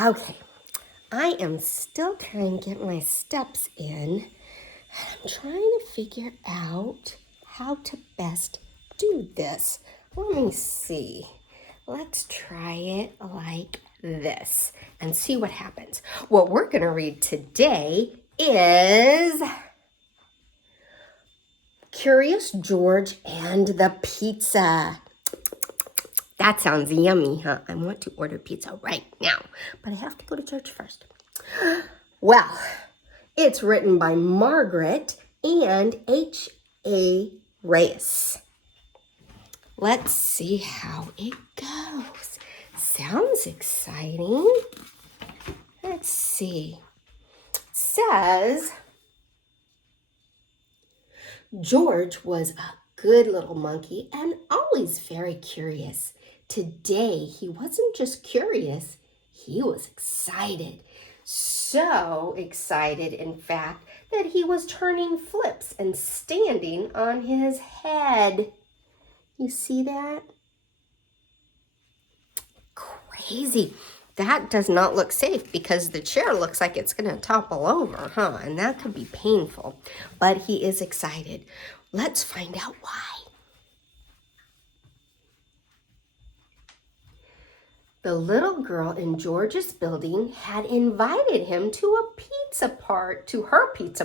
Okay, I am still trying to get my steps in. I'm trying to figure out how to best do this. Let me see. Let's try it like this and see what happens. What we're going to read today is Curious George and the Pizza. That sounds yummy, huh? I want to order pizza right now, but I have to go to church first. Well, it's written by Margaret and H.A. Reyes. Let's see how it goes. Sounds exciting. Let's see. It says, George was a good little monkey and always very curious. Today, he wasn't just curious, he was excited. So excited, in fact, that he was turning flips and standing on his head. You see that? Crazy. That does not look safe because the chair looks like it's going to topple over, huh? And that could be painful. But he is excited. Let's find out why. The little girl in George's building had invited him to her pizza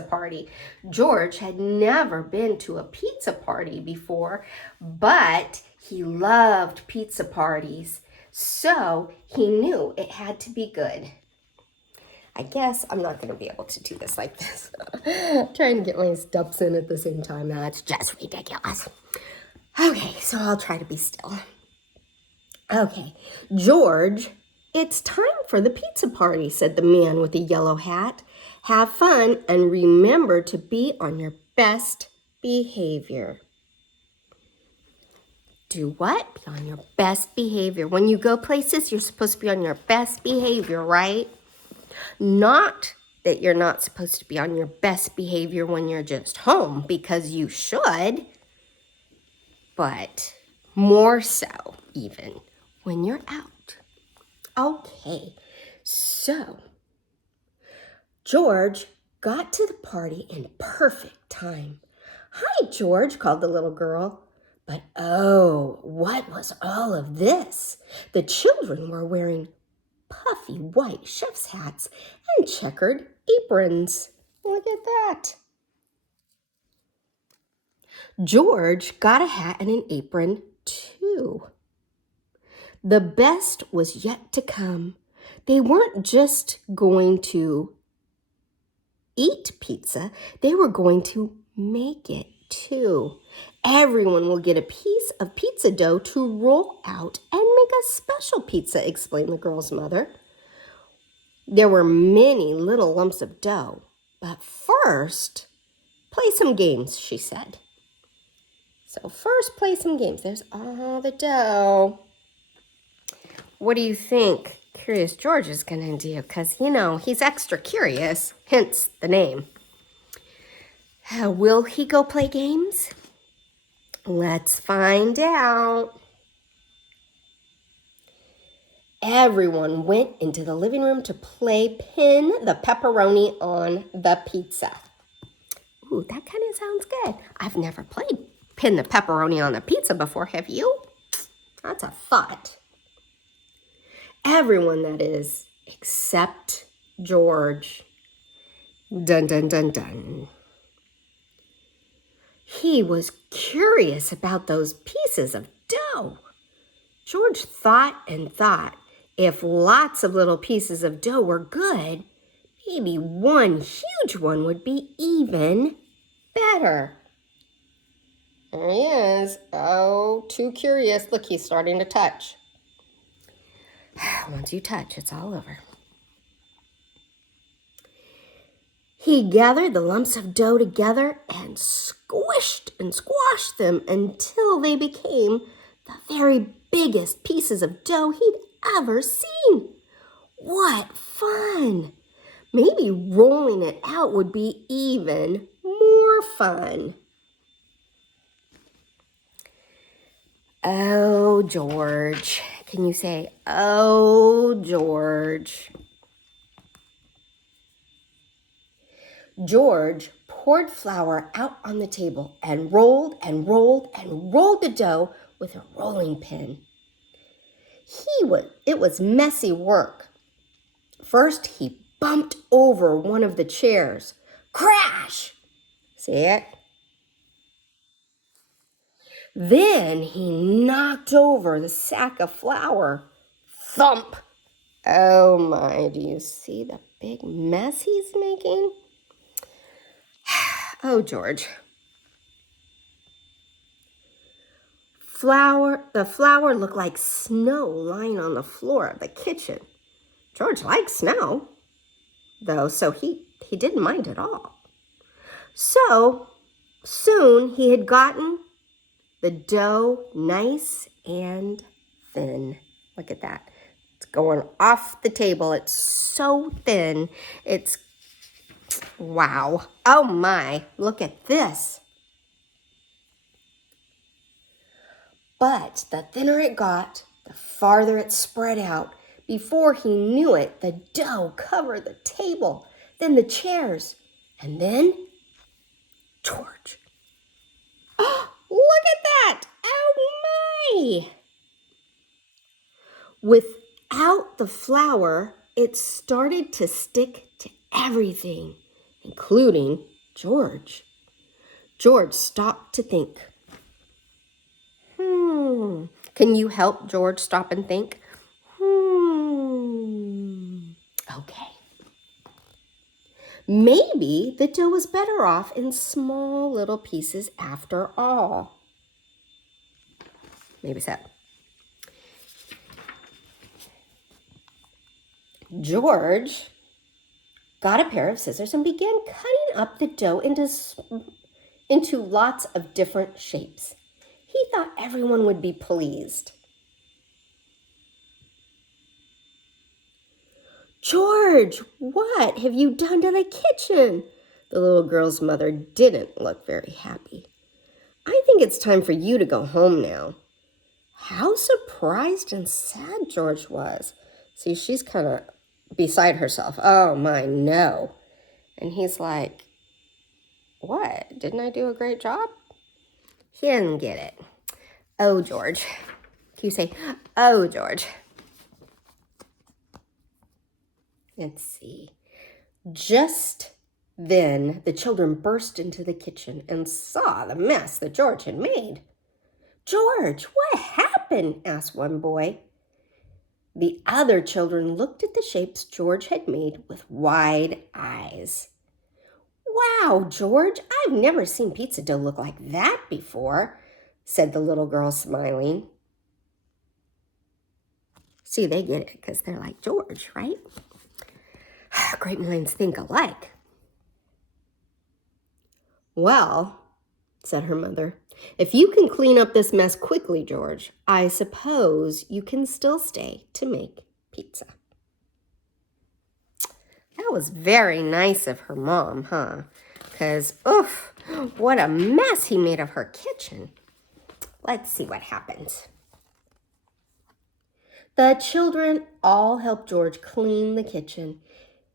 party. George had never been to a pizza party before, but he loved pizza parties, so he knew it had to be good. I guess I'm not going to be able to do this like this. Trying to get my steps in at the same time. That's just ridiculous. Okay, so I'll try to be still. Okay, George, it's time for the pizza party, said the man with the yellow hat. Have fun and remember to be on your best behavior. Do what? Be on your best behavior. When you go places, you're supposed to be on your best behavior, right? Not that you're not supposed to be on your best behavior when you're just home, because you should, but more so even when you're out. Okay, so George got to the party in perfect time. Hi, George, called the little girl. But oh, what was all of this? The children were wearing puffy white chef's hats and checkered aprons. Look at that. George got a hat and an apron too. The best was yet to come. They weren't just going to eat pizza, they were going to make it too. Everyone will get a piece of pizza dough to roll out and make a special pizza, explained the girl's mother. There were many little lumps of dough, but first, play some games, she said. So first, play some games. There's all the dough. What do you think Curious George is going to do? Because, he's extra curious, hence the name. Will he go play games? Let's find out. Everyone went into the living room to play Pin the Pepperoni on the Pizza. Ooh, that kind of sounds good. I've never played Pin the Pepperoni on the Pizza before, have you? That's a thought. Everyone, that is, except George. Dun, dun, dun, dun. He was curious about those pieces of dough. George thought and thought, if lots of little pieces of dough were good, maybe one huge one would be even better. There he is. Oh, too curious. Look, he's starting to touch. Once you touch, it's all over. He gathered the lumps of dough together and squished and squashed them until they became the very biggest pieces of dough he'd ever seen. What fun! Maybe rolling it out would be even more fun. Oh, George. Can you say, oh, George? George poured flour out on the table and rolled and rolled and rolled the dough with a rolling pin. It was messy work. First, he bumped over one of the chairs. Crash! See it? Then he knocked over the sack of flour. Thump! Oh my, do you see the big mess he's making? Oh, George. The flour looked like snow lying on the floor of the kitchen. George liked snow, though, so he didn't mind at all. So soon he had gotten the dough nice and thin. Look at that. It's going off the table. It's so thin. It's, wow. Oh my, look at this. But the thinner it got, the farther it spread out. Before he knew it, the dough covered the table, then the chairs, and then George. Oh, look at that! Oh my! Without the flour, it started to stick to everything, including George. George stopped to think. Can you help George stop and think? Okay. Maybe the dough was better off in small little pieces after all. Maybe so. George got a pair of scissors and began cutting up the dough into lots of different shapes. He thought everyone would be pleased. George, what have you done to the kitchen? The little girl's mother didn't look very happy. I think it's time for you to go home now. How surprised and sad George was. See, she's kind of beside herself. Oh my, no. And he's like, what? Didn't I do a great job? He didn't get it. Oh, George. Can you say, oh, George? Let's see. Just then, the children burst into the kitchen and saw the mess that George had made. George, what happened? Asked one boy. The other children looked at the shapes George had made with wide eyes. Wow, George, I've never seen pizza dough look like that before, said the little girl, smiling. See, they get it because they're like George, right? Great minds think alike. Well, said her mother, if you can clean up this mess quickly, George, I suppose you can still stay to make pizza. That was very nice of her mom, huh? Because, oof, what a mess he made of her kitchen. Let's see what happens. The children all helped George clean the kitchen.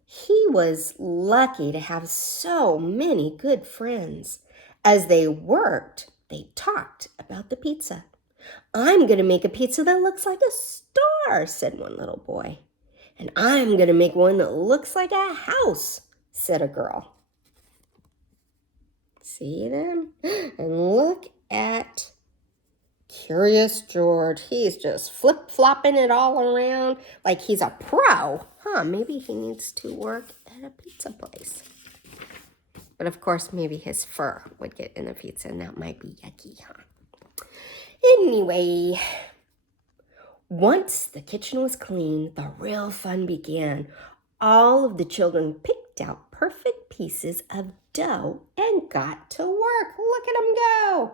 He was lucky to have so many good friends. As they worked, they talked about the pizza. I'm going to make a pizza that looks like a star, said one little boy. And I'm going to make one that looks like a house, said a girl. See them? And look at Curious George. He's just flip-flopping it all around like he's a pro. Maybe he needs to work at a pizza place. But of course, maybe his fur would get in the pizza, and that might be yucky, huh? Anyway, once the kitchen was clean, the real fun began. All of the children picked out perfect pieces of dough and got to work. Look at them go.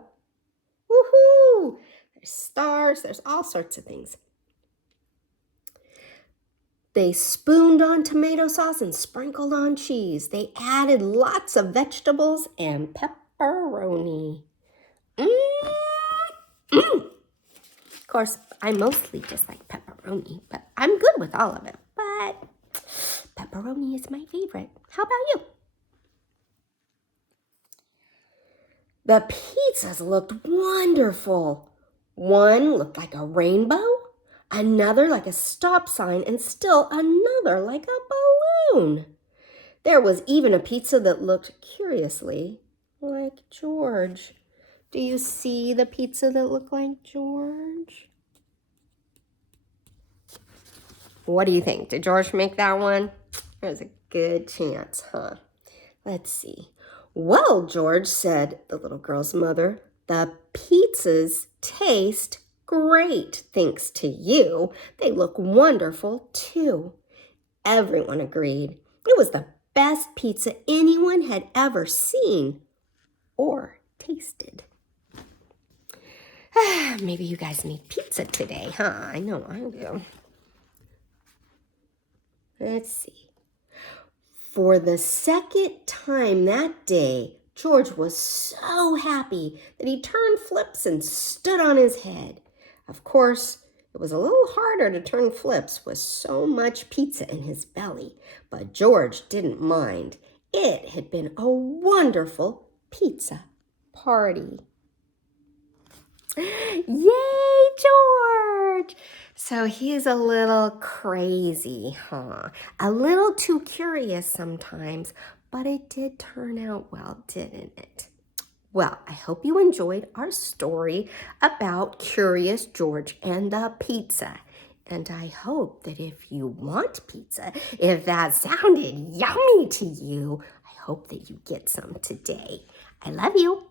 Woohoo! There's stars, there's all sorts of things. They spooned on tomato sauce and sprinkled on cheese. They added lots of vegetables and pepperoni. Of course, I mostly just like pepperoni, but I'm good with all of it. But pepperoni is my favorite. How about you? The pizzas looked wonderful. One looked like a rainbow, another like a stop sign, and still another like a balloon. There was even a pizza that looked curiously like George. Do you see the pizza that looked like George? What do you think? Did George make that one? There's a good chance, huh? Let's see. Well, George, said the little girl's mother, the pizzas taste great thanks to you. They look wonderful, too. Everyone agreed. It was the best pizza anyone had ever seen or tasted. Maybe you guys need pizza today, huh? I know I do. Let's see. For the second time that day, George was so happy that he turned flips and stood on his head. Of course, it was a little harder to turn flips with so much pizza in his belly, but George didn't mind. It had been a wonderful pizza party. Yay, George! So he's a little crazy, huh? A little too curious sometimes, but it did turn out well, didn't it? Well, I hope you enjoyed our story about Curious George and the pizza. And I hope that if you want pizza, if that sounded yummy to you, I hope that you get some today. I love you.